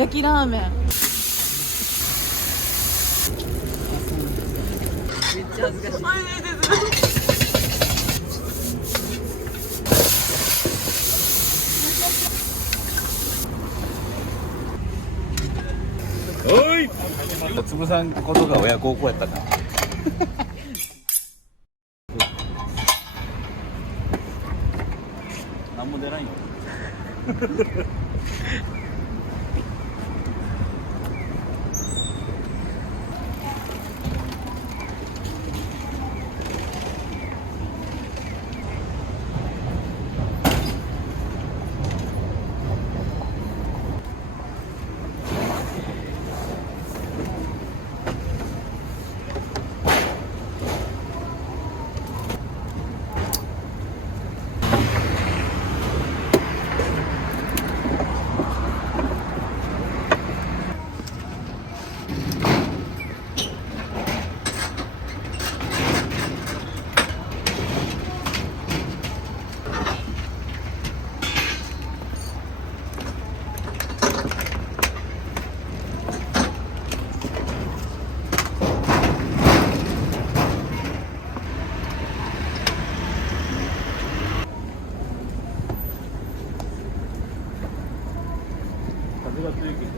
焼きラーメン。めっちゃ恥ずかしい。おい。つぶさんことが親孝行やったな。なんも出ないよ。風が強いけど。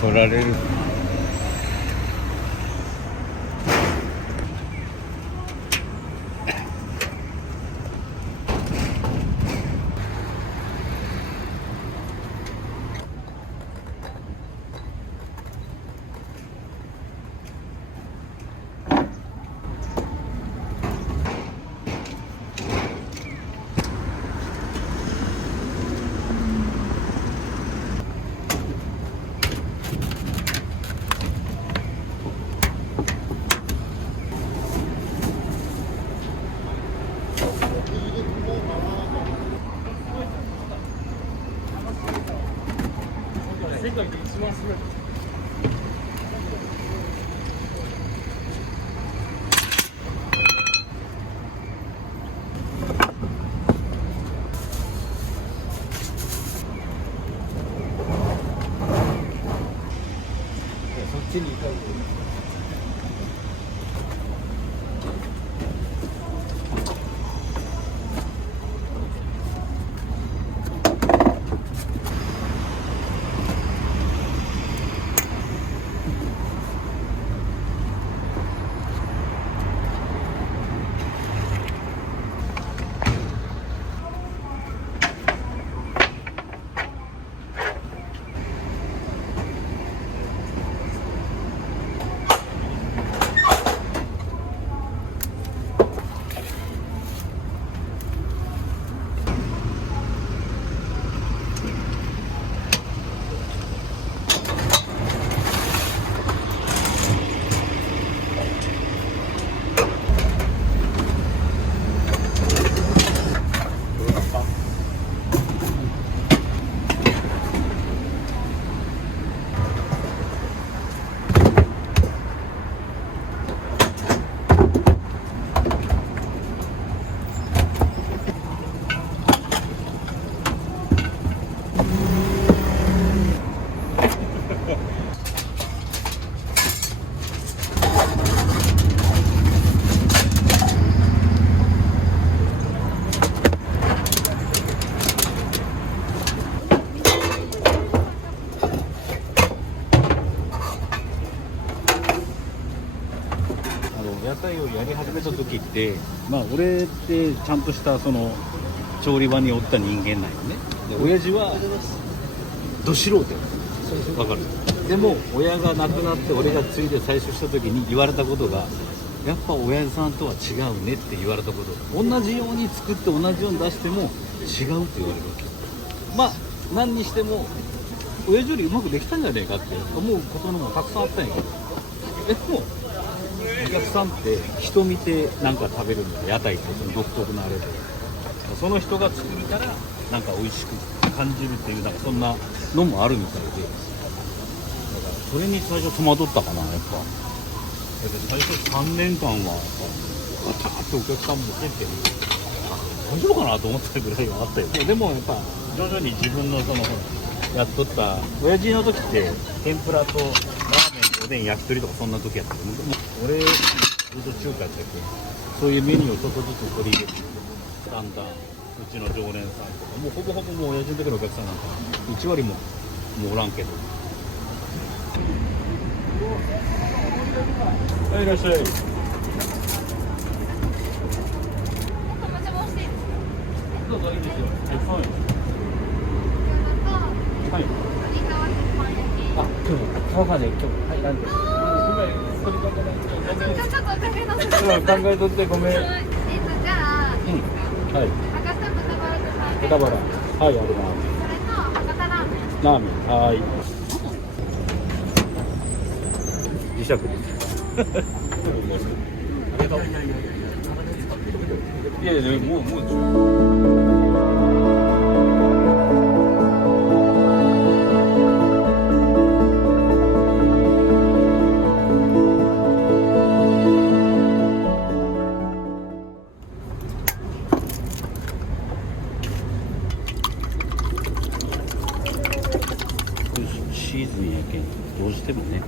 取られる。世界で一番すごい。そっちに行かないと。屋台をやり始めた時って、まあ俺ってちゃんとしたその調理場におった人間なんよね。で親父はど素人よ。わかる。でも親が亡くなって俺が継いで最初した時に言われたことが、やっぱ親父さんとは違うねって言われたこと。同じように作って同じように出しても違うって言われるわけ。まあ何にしても親父よりうまくできたんじゃねえかって思うことのもたくさんあったんやけど、でもお客さんって人見てなんか食べるので、屋台ってその独特なあれで、その人が作るからなんか美味しく感じるっていう、なんかそんなのもあるみたいで、だからそれに最初戸惑ったかな。やっぱ最初3年間はやっぱバターってお客さんも出て、大丈夫かなと思ったぐらいはあったよ。でもやっぱ徐々に自分のそのやっとった親父の時って天ぷらとラーメン、おでん、焼き鳥とかそんな時やったけど、俺ずっと中華やったけど、そういうメニューをちょっとずつ取り入れてだんだんうちの常連さんとかもうほぼほぼもう親父の時のお客さんなんか1割もおらんけど。はい、いらっしゃい。どうぞ、いいですよ。はい。はい。あ、今日川まで今日はいなんで。ごめん、ちょっと考え直す。考えとってごめん。じゃあ、いいですか。はい。博多豚バラとサー豚バラ。はい、あります。それと博多ラーメン。ラーメン。はい。磁石です。ありがとう。いやいや、もう。シーズンやけんどうしてもね。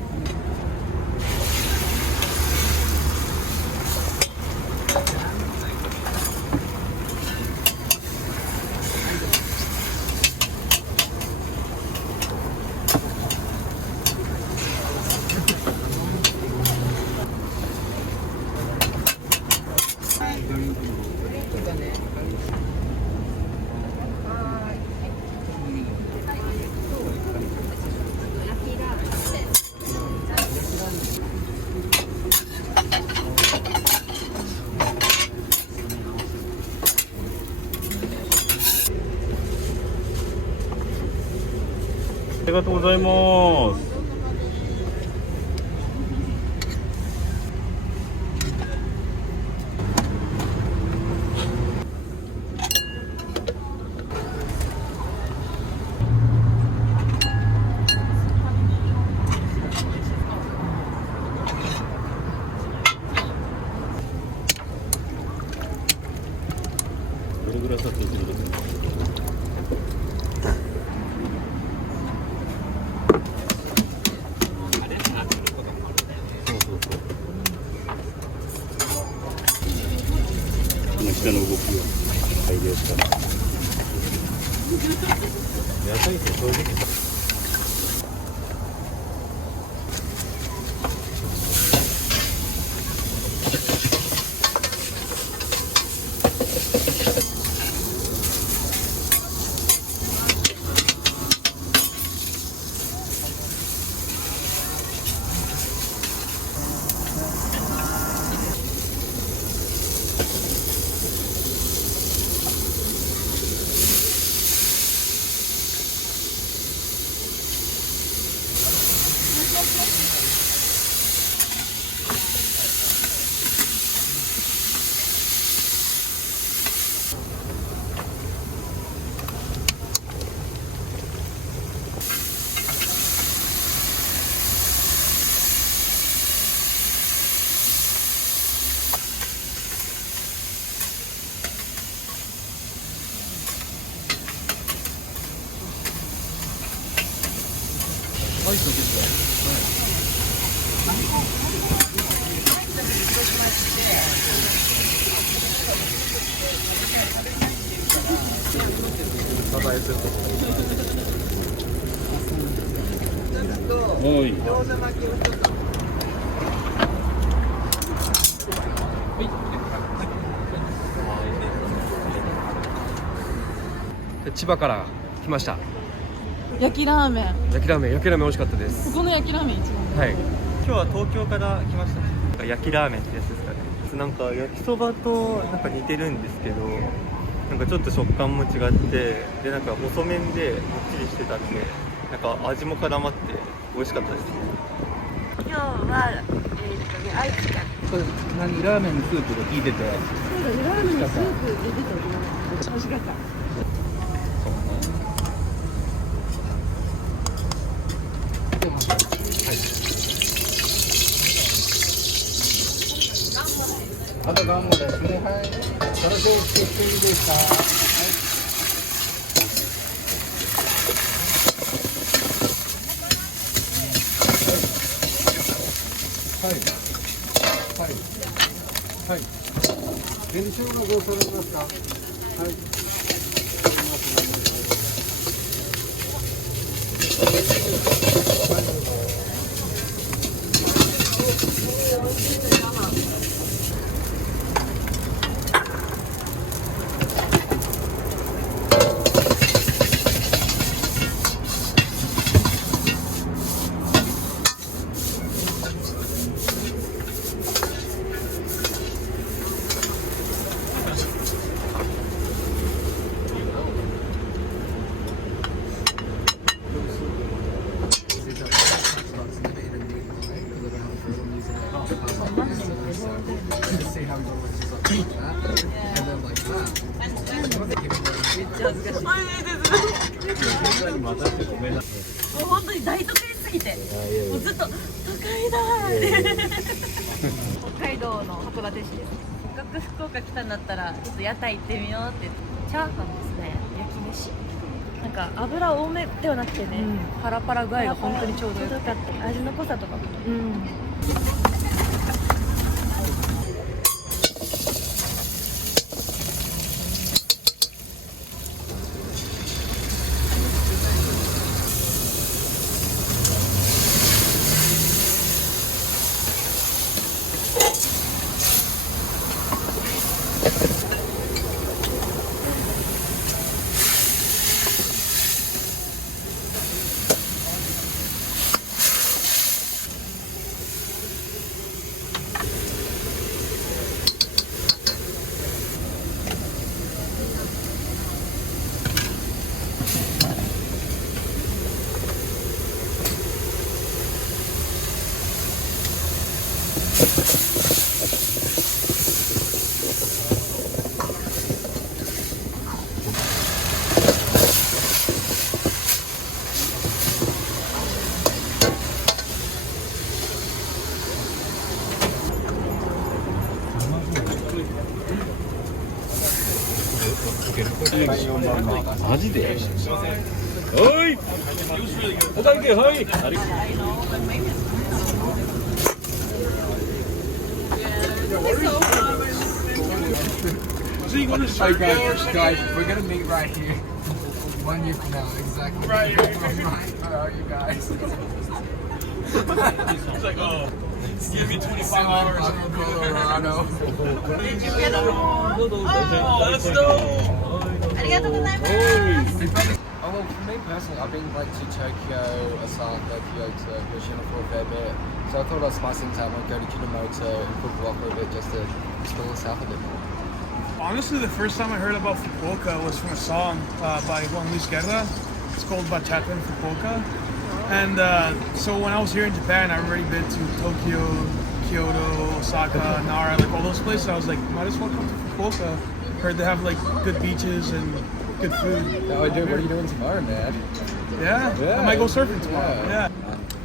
ありがとうございます。どれぐらい撮影するですか。下の動きを改良したら野菜って正直はい、そう千葉から来ました。焼きラーメン。焼きラーメン美味しかったです。ここの焼きラーメン一番。はい。今日は東京から来ました。焼きラーメンってやつですかね。なんか焼きそばとなんか似てるんですけど、なんかちょっと食感も違って、でなんか細麺でもっちりしてたんで、なんか味も絡まって美味しかったです。今日は、愛知県。何ラーメンのスープが効いててそうだ、ラーメンのスープで出てたの。美味しかった。あとガンモですね。はい。それでチキンでした。はい。はい。はい。はい。紅生姜どうされますか。はい。もう本当に大都会すぎて、もうずっと都会だ北海道の函館市です。せっかく福岡来たんだったらちょっと屋台行ってみようって。チャーハンですね、焼き飯。なんか油多めではなくてね、パラパラ具合が本当にちょうどよかった。味の濃さとかも、マジで。はい。お会計はい。Hey guys, we're gonna meet right here. 1 year from now, exactly. Right. Where are you guys? He's like, oh, give me 25 hours. Colorado. Did you get along? Oh, that's dope. ありがとうございます。 Oh well, for me personally, I've been like to Tokyo, Osaka, Kyoto, Hiroshima for a fair bit. So I thought I'd spice things up and go to Kitamoto and Fukuoka a bit just to explore the south a bit more. Honestly, the first time I heard about Fukuoka was from a song by Juan Luis Guerra. It's called Bachata in Fukuoka. And so when I was here in Japan, I've already been to Tokyo, Kyoto, Osaka, Nara, like all those places. I was like, might as well come to Fukuoka. Heard they have like good beaches and good food. Oh, dude, what are you doing tomorrow, man? Yeah, I might go surfing tomorrow. Yeah.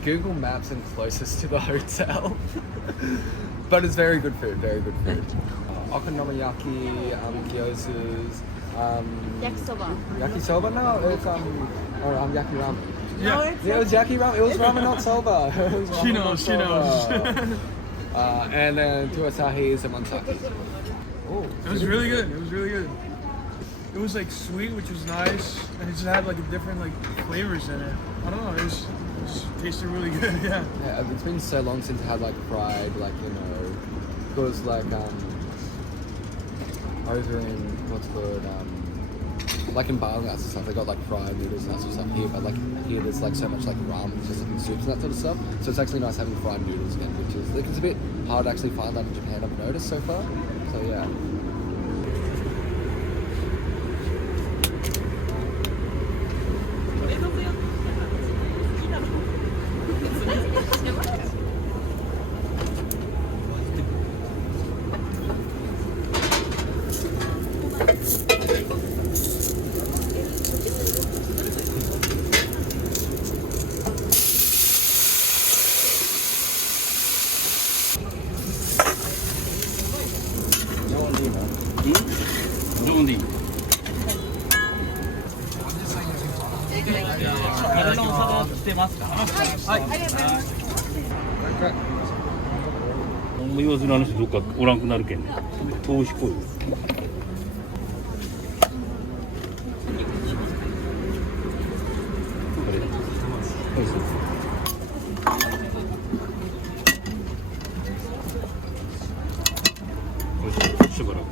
Google Maps and closest to the hotel. But it's very good food, very good food. Okonomiyaki, gyozas, Yakisoba. yakisoba? No, it's yaki ramen. Yeah. Yeah, it was yaki ramen. It was ramen, not soba. It was ramen, She not knows, she soba. knows. And then two asahis and one sake. Oh, It was really good. It was really good. It was like sweet, which was nice, and it just had like a different like flavors in it. I don't know. It just tasted really good. Yeah. Yeah, it's been so long since I had like fried, like, you know, because like over in what's called like in Bangladesh and stuff, they got like fried noodles and that sort of stuff here, but like here there's like so much like ramen, just like in soups and that sort of stuff. So it's actually nice having fried noodles again, which is like it's a bit hard to actually find that in Japan, I've noticed so far. So yeah. 常温でいい。体の差してますか。はい。何も言わずにあの人どっかおらんくなるけんね。投資行為。しばらく。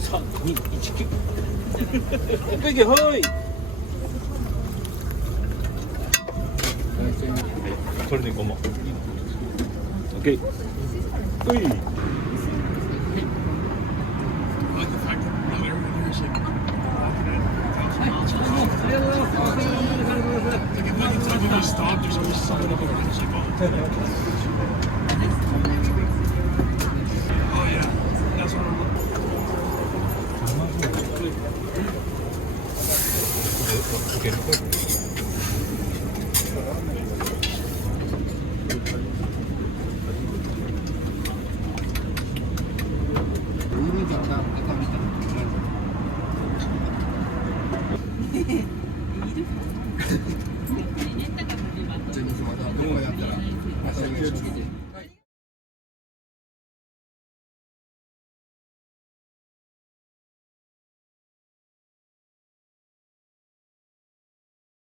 3、2、1、9。いけ、はい。これで5万。オッケー。はい。Ini